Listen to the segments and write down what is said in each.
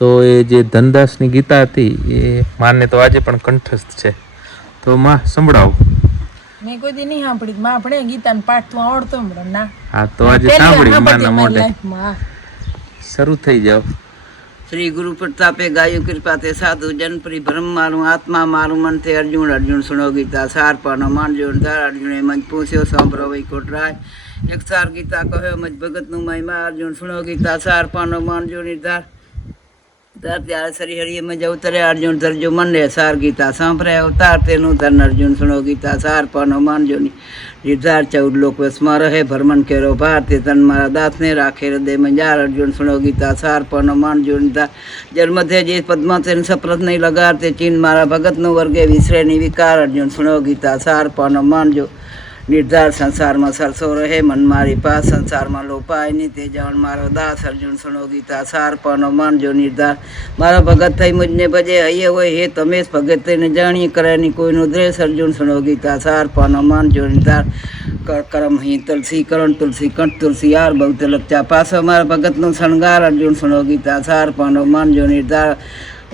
તો એ જે ધનદાસની ગીતા હતી એ માને તો આજે પણ કંઠસ્થ છે. તો માં સંભળાવો. મેં કોઈ દી નહીં સાંભળી. માં આપણે ગીતાનો પાઠ તું આવડતો હમણાં ના. હા તો આજે સાંભળી માના મોઢે. લાઈફમાં શરૂ થઈ જાવ. શ્રી ગુરુ પ્રતાપે ગાયું કૃપાતે સાધુ જન પ્રી બ્રહ્મ મારું આત્મા મારું મન તે અર્જુન અર્જુન સુણો ગીતા સાર પાનો માનજો ધાર અર્જુને મજ પૂછ્યો સાંભળો વૈકોટ રાય એક સાર ગીતા કહ્યો મજ ભગતનું મહિમા અર્જુન સુણો ગીતા સાર પાનો માનજો નિર્ધાર ધાર ત્યારે શ્રી હરિએ મજ અવતરે અર્જુન ધરજો મને સાર ગીતા સાંભળે અવતાર તેનું ધન અર્જુન સુણો ગીતા સાર પાનો માનજો નિર્ધાર 14 લોક વસમાં રહે ભરમન કેરો ભાર તે તન મારા દાસને રાખે હૃદય મજાર અર્જુન સુણો ગીતા સાર પાનો માનજો નિર્ધાર જન્મધે જે પદ્મા તેને સપ્રત નહીં લગાર તે ચીન મારા ભગતનું વર્ગે વિસરે ની વિકાર અર્જુન સુણો ગીતા સાર પાનો માનજો નિર્ધાર સંસારમાં સરસો રહે મન મારી પાસ સંસારમાં લોપાય નહીં તે જાણ મારો દાસ અર્જુન સુણો ગીતા સાર પાનો માનજો નિર્ધાર મારા ભગત થઈ મુજને ભજે હૈયે હોય હે તમે ભગત થઈને જાણી કરે ની કોઈનું દ્રેષ અર્જુન સુણો ગીતા સાર પાનો માનજો નિર્ધાર કરમ અહીં તુલસી કરણ તુલસી કંઠ તુલસી યાર બહુ લપચા પાસો મારા ભગતનું શણગાર અર્જુન સુણો ગીતા સાર પાનો માનજો નિર્ધાર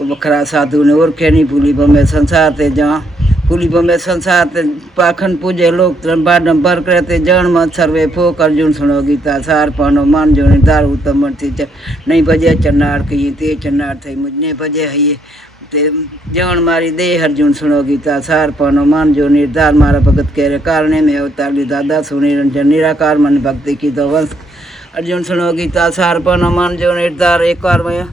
બખરા સાધુને ઓળખે નહીં ભૂલી ભમે સંસાર તે જ્યાં ભૂલી ભમે સંસાર તે પાખંડ પૂજે લોક ત્રંભા ડંભર કરે તે જણ મત સર્વે ફોક અર્જુન સુણો ગીતા સાર પાનો માનજો નિર્ધાર ઉત્તમથી નહીં ભજે ચન્નાર કહીએ તે ચન્નાર થઈ મુજને ભજે હૈયે તે જણ મારી દેહ અર્જુન સુણો ગીતા સાર પાનો માનજો નિર્ધાર મારા ભગત કેરે કારણે મેં અવતાર લીધા દાસ નિરંજન નિરાકાર મને ભક્તિ કીધો વંશ અર્જુન સુણો ગીતા સાર પાનો માનજો નિર્ધાર એકવાર મેં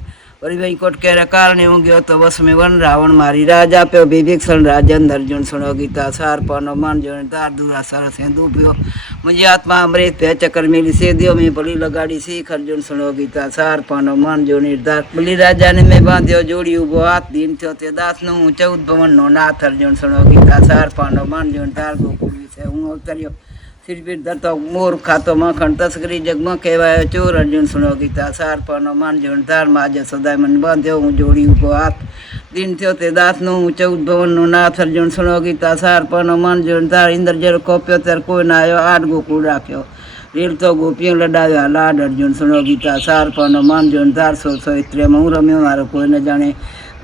વળી વૈકોટ કેરે કારણે હું ગયો તો વસ મેં વન રાવણ મારી રાજ આપ્યો વિભીક્ષણ રાજન અર્જુન સુણો ગીતા સાર પાનો માનજો નિર્ધાર દુરા સરસ દુભ્યો મુझे आत्मा अमृत पे चक्कर मेरी से दियो में बलि लगाड़ी सीख अर्जुन सुनो गीता सार पानो मानજો નિર્ધાર બલિ રાજાને મેં બાંધ્યો જોડી ઉભો હાથ દીન થયો તે દાસનો હું 14 ભવનનો નાથ અર્જુન સુનો ગીતા સાર પાનો માનજો નિર્ધાર ગોકુળ વિશે હું અવતર્યો સિર પીર ધરતો મોર ખાતો માખણ તસ્કરી જગમાં કહેવાયો ચોર અર્જુન સુનો ગીતા સાર પાનો માનજો નિર્ધાર માજે સદાય મન બાંધ્યો હું જોડી ઉભો હાથ દિન થયો તે દાસનો હું 14 ભવનનો નાથ અર્જુન સુનો ગીતા સાર પાનો માનજો નિર્ધાર ઇન્દ્ર જ્યારે કોપ્યો ત્યારે કોઈ ના આવ્યો 8 ગોકુળ રાખ્યો રેલ તો ગોપીઓ લડાવ્યા લાડ અર્જુન સુનો ગીતા સાર પાનો માનજો નિર્ધાર 100 હું રમ્યો મારો કોઈ ન જાણે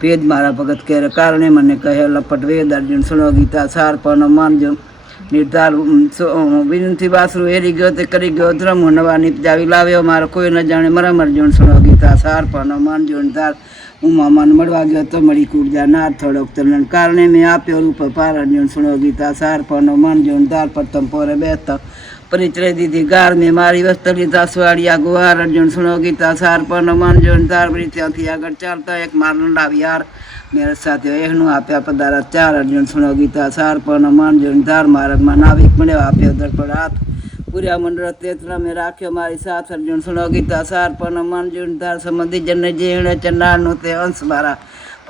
ભેદ મારા ભગત કેરે કારણે મને કહે લપટ વેદ અર્જુન સુનો ગીતા સાર પાનો માનજો નિર્ધાર વિનંતી વાસરું હેરી ગયો તે કરી ગયો ધ્રમ નવા નિપજાવી લાવ્યો મારો કોઈ ન જાણે મરમ અર્જુન સુનો ગીતા સાર પાનો માનજો નિર્ધાર હું મામાને મળવા ગયો તો મળી કુરજા નાર થોડોક તરણ કારણે મેં આપ્યો રૂપ પાર અર્જુન સુનો ગીતા સાર પાનો માનજો નિર્ધાર પ્રથમ પોરે બેસતો પરિચય દીધી ગાર મેં મારી વસ્તુ લીધા સ્વાડિયા ગુહાર અર્જુન સુનો ગીતા સાર પાનો માનજો નિર્ધાર વળી ત્યાંથી આગળ ચાલતા એક મારણ લાવ્યાર મેરે સાથે એહનું આપ્યા પધારા 4 અર્જુન સુનો ગીતા સાર પાનો માનજો નિર્ધાર માર્ગમાં નાવિક મળ્યો આપ્યો દર્પણ હાથ પૂર્યા મંડળ તેતરા મેં રાખ્યો મારી સાથ અર્જુન સુનો ગીતા સાર પાનો માનજો નિર્ધાર સંબંધી જનને જેણે ચન્નારનો તે અંશ મારા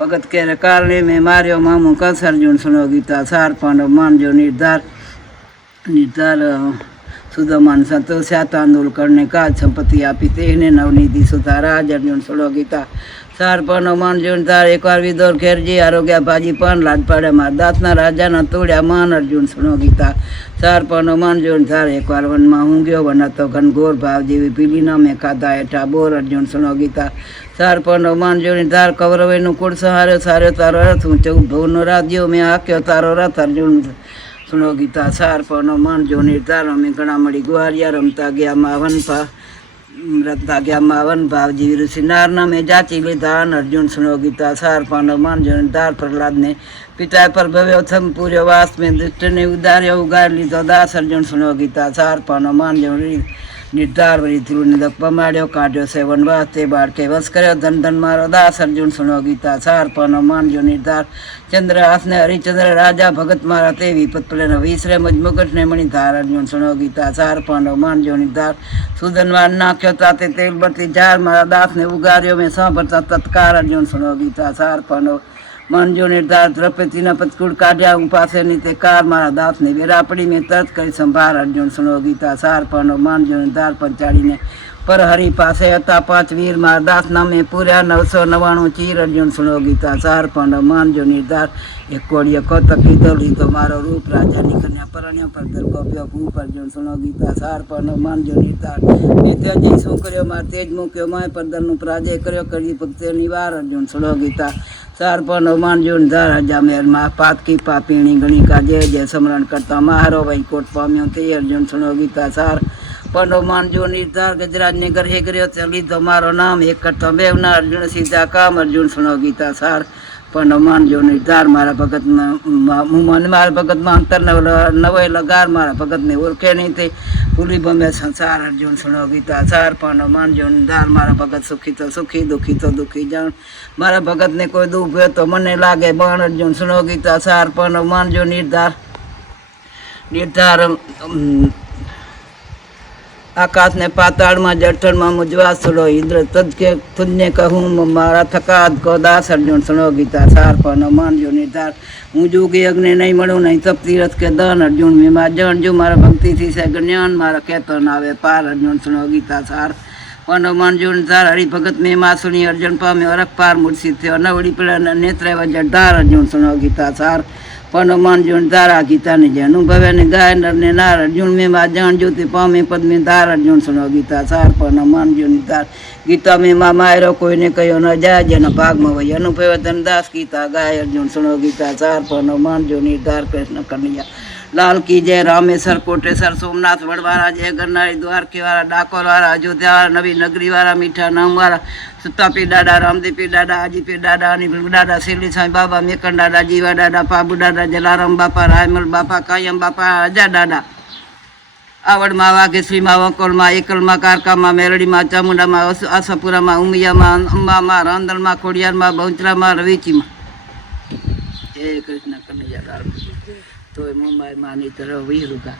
ભગત કેરે કારણે મેં માર્યો મામું કંસ અર્જુન સુનો ગીતા સાર પાનો માનજો નિર્ધાર સુદામાન સંતોષ્યા તાંદુલ કરને કાજ સંપત્તિ આપી તેને નવનિધિ સુધારાજ અર્જુન સુનો ગીતા સાર પાનો માનજો નિર્ધાર એકવાર વિદોર ઘેરજી આરોગ્ય ભાજી પણ લાડ પાડે મારા દાસના રાજાના તોડ્યા માન અર્જુન સુનો ગીતા સાર પાનો માનજો નિર્ધાર એકવાર વનમાં હું ગયો વન હતો ઘનઘોર ભાવ જેવી પીલીના મેં ખાધા હેઠા બોર અર્જુન સુનો ગીતા સાર પાનો માનજો નિર્ધાર કૌરવેનું કુળ સહાર્યો સાર્યો તારો રથ હું 14 ભવનનો રાજ્યો મેં હાક્યો તારો રથ અર્જુન સુનો ગીતા સાર પાનો માનજો નિર્ધાર અમે ઘણા મળી ગુહારિયા રમતા ગયા માવન ભાવ જેવી ઋષિ નારના મેં જાચી લીધા અર્જુન સુનો ગીતા સાર પાનો માનજો નિર્ધાર પ્રહલાદને પિતા પર ભવ્યો થમ પૂર્યો વાસ મેં દુષ્ટને ઉદાર્યો ઉગાડ લીધો દાસ અર્જુન સુનો ગીતા સાર પાનો માનજો નિર્ધાર વળી ધ્રુવને દપ્પા માર્યો કાઢ્યો છે વનવાસ તે બાળકે વશ કર્યો ધન ધન મારો દાસ અર્જુન સુનો ગીતા સાર પાનો માનજો નિર્ધાર ચંદ્ર હાસને હરિચંદ્ર રાજા ભગત મારા તે વિપત પ્લેનો વિસરે મજમુગટને મણિધાર અર્જુન સુનો ગીતા સાર પાનો માનજો નિર્ધાર સુદનવાન નાખ્યો તાતે તેલ બત્તી ઝાર મારા દાસને ઉગાર્યો મેં સાંભળતા તત્કાર અર્જુન સુનો ગીતા સાર પાનો માનજો નિર્ધાર દ્રૌપદીના પતકુળ કાઢ્યા હું પાસેની તે કાર મારા દાસને વેરાપડી મેં તરત કરી સંભાર અર્જુન સુનો ગીતા સાર પાનો માનજો નિર્ધાર પંચાળીને પર હરિ પાસે હતા 5 વીર મારા દાસ નામે પૂર્યા 999 ચીર અર્જુન સુણો ગીતા 4 પાંડવ માનજો નિર્ધાર એક કોળીએ કોતક કીધો લીધો મારો રૂપ રાજાની કન્યા પરણ્યો પરદર કોપ્યો ભૂપ અર્જુન સુણો ગીતા 4 પાંડવ માનજો નિર્ધાર મેં ત્યાજી શું કર્યો માર તેજ મૂક્યો માય પરદરનું પરાજય કર્યો કરી ભક્તિ નિવાર અર્જુન સુણો ગીતા 4 પાંડવ માનજો નિર્ધાર રાજા મેરમાં પાતકી પાપીણી ગણી કાજે જે સમરણ કરતા મારો વૈકોટ પામ્યો તે અર્જુન સુણો ગીતા 4 પાંડવ માનજો નિર્ધાર ગજરાજને ગરહે કર્યો તે લીધો મારો નામ એક કરતા બેવના અર્જુન સીધા કામ અર્જુન સુણો ગીતા 4 પાંડવ માનજો નિર્ધાર મારા મારા ભગતમાં અંતર નવે લગાર મારા ભગતને ઓળખે નહીં તે ભૂલી બમે સંસાર અર્જુન સુણો ગીતા 4 પાંડવ માનજો નિર્ધાર મારા ભગત સુખી તો સુખી દુઃખી તો દુઃખી જાણ મારા ભગતને કોઈ દુઃખ હોય તો મને લાગે બાણ અર્જુન સુણો ગીતા 4 પાંડવ માનજો નિર્ધાર आकाश ने पाताल में जठर में मुझवा सुनो इंद्र तद के तुझने कहूँ मारा थकात को दास अर्जुन सुनो गीता 4 પાંડવ मानજો निर्धार हूँ जोगी अग्नि नहीं मणु नहीं तप तीरथ के दान अर्जुन में मार जन जो मारा भक्ति थी से ज्ञान मारा कहतो नावे पार अर्जुन सुनो गीता 4 પાંડવ मानજો निर्धार हरि भगत में माँ सुनी अर्जुन पामे अरक पार मुर्शिद थे नवड़ी पीड़ा नेत्र जड्डार अर्जुन सुनो गीता 4 પાંડવ માનજો નિર્ધાર આ ગીતાને જે અનુભવે ને ગાય નર ને નાર અર્જુન મેં માં જાણ જ્યોતિ પામે પદ में धार अर्जुन सुनो गीता 4 પાંડવ માનજો નિર્ધાર ગીતા में માં માયરો કોઈને કયો ન જાય જેના ભાગમાં વહી અનુભવે ધનદાસ ગીતા ગાય અર્જુન सुनो गीता 4 પાંડવ માનજો નિર્ધાર કૃષ્ણ કનૈયા लाल की जय रामेश्वर कोटेश्वर सोमनाथ वड़वारा जय गन्नारी द्वारके वाला डाकोर वाला अयोध्या वाला नवी नगरी वाला मीठा नाम वाला सुतापी डाडा रामदीपी डाडा आजीपी डाडा अनिल डाडा शिरडी साईं बाबा मेकन डाडा जीवा डाडा पाबू डाडा जलाराम बापा रायमल बापा कायम बापा अजा डाडा आवड़ में वाघेश्वरी में वकोल में एकल में कारका में मेरड़ी में चामुंडा में आशापुरा में उमिया में अंबा में रांदल में खोड़ियार में बहुचरा में रवीची में जय कृष्ण कन्हैया लाल तो मुंबई मानी तरह वही रुका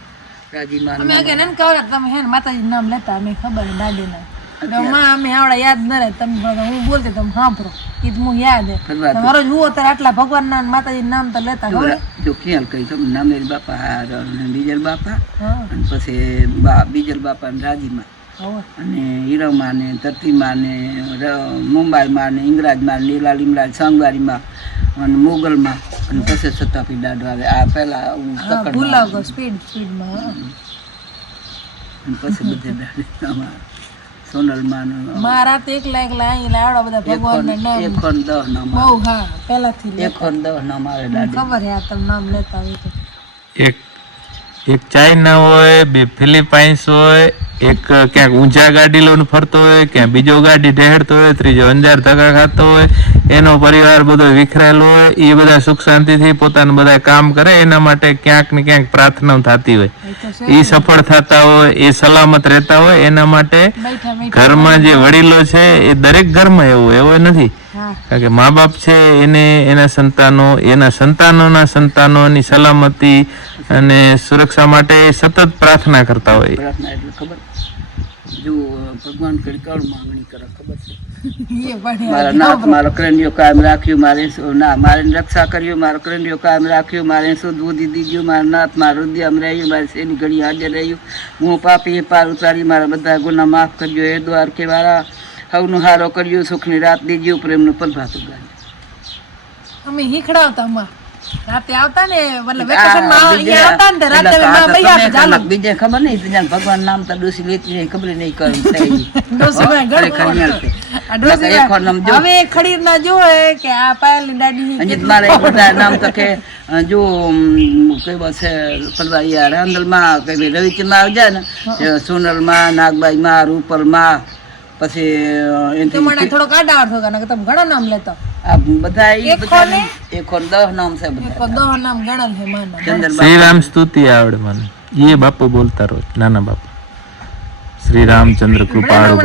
राजी मान અમે કે નન કવરા તમે હે માતાજી નામ લેતા અમે ખબર દાદી ના માં અમે આવડા યાદ ન રહે તમે હું બોલતે તમે સાંભળો ઈ હું યાદ હે તમારો જુઓ તો આટલા ભગવાન ના માતાજી નામ તો લેતા ખબર જો ખ્યાલ કઈ તો નામ મેર બાપા બીજલ બાપા અને પછી બીજલ બાપા ને રાજી માં અને હીરામાં ને ધરતીમાં ને મુંબઈમાં ને ઇંગરાજમાં લીલા લીમરાજ સંગવારીમાં અને મોગલમાં અને પછી સતાપી દાડો આવે આ પહેલા ભૂલાવ સ્પીડમાં અને પછી બધે દાડો સોનલમાં મારા તો એકલા આવડા બધા ભગવાન ના નામ 110 નામ બહુ હા પહેલાથી 110 નામ આવે દાડી ખબર હે આ તમે નામ લેતા હોય તો એક ચાઇના હોય, બે ફિલિપાઇન્સ હોય, એક ક્યાંક ઊંચા ગાડી લઈને ફરતો હોય, ક્યાંક બીજો ગાડી ઢહેડતો હોય, ત્રીજો અંજાર ધક્કા ખાતો હોય, એનો પરિવાર બધો વિખરાયેલો હોય, એ બધા સુખ શાંતિથી પોતાનું બધા કામ કરે એના માટે ક્યાંક ને ક્યાંક પ્રાર્થના થતી હોય, એ સફળ થતા હોય, એ સલામત રહેતા હોય એના માટે ઘરમાં જે વડીલો છે એ દરેક ઘરમાં એવું નથી. કારણ કે મા બાપ છે એને એના સંતાનોના સંતાનોની સલામતી અને સુરક્ષા માટે સતત પ્રાર્થના કરતા હોય. પ્રાર્થના એટલે ખબર જો ભગવાન કરી કળ માંગણી કરે ખબર છે મારા નાથ મારો કરંડિયો કાયમ રાખ્યું, મારે રક્ષા કર્યું, મારો કરંડિયો કાયમ રાખ્યું, મારે શુદ્ધ બુદ્ધિ દીધું, મારા નાથ મારું હૃદય રહ્યું, મારી શેની ઘડી હાજર રહ્યું, હું પાપી એ પાર ઉતારી મારા બધા ગુના માફ કરજો, એ દ્વારકે વાળા હવનું હારો કર્યું, સુખની રાત દીજો, પ્રેમનું પ્રભાત ઉગાડ્યું. અમે હીખડાવતા માં રાતે આવતા ને એટલે વેકેશન માં અહીંયા આવતા ને રાતે માં બૈયા ચાલો બીજે ખબર નહીં તને ભગવાન નામ તો ડોસી લેતી નહીં ખબર નહીં કરું થઈ ડોસી માં ઘર હવે ખડીર ના જોવે કે આ પાયલી દાડી અંજિત મારે બધા નામ તો કે જો કઈ બસ પરવા યાર રાંદલ માં કઈ રવિચંદ્ર આવી જાય ને સોનલ માં નાગબાઈ માં રૂપલ માં પછી એનથી મને થોડો કાઢા આવતો કે તમે ઘણા નામ લેતા આ બધા એક 10 નામ છે બધા 10 નામ ગણલ છે માના શ્રી રામ સ્તુતિ આવડે મને ये બાપુ બોલતા રોજ નાના બાપુ શ્રી રામચંદ્ર કૃપાળુ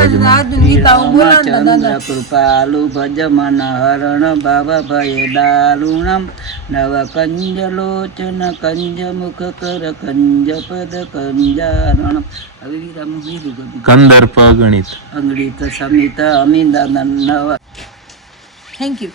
રામચંદ્ર કૃપાલુ ભજ મન હરણ ભાવ ભય દારુણમ નવ કંજ લોચન કંજ મુખ કર કંજ પદ કંજારણ કંદર્પ ગણિત અંગણિત સમિત અમિંદ નવ. Thank you.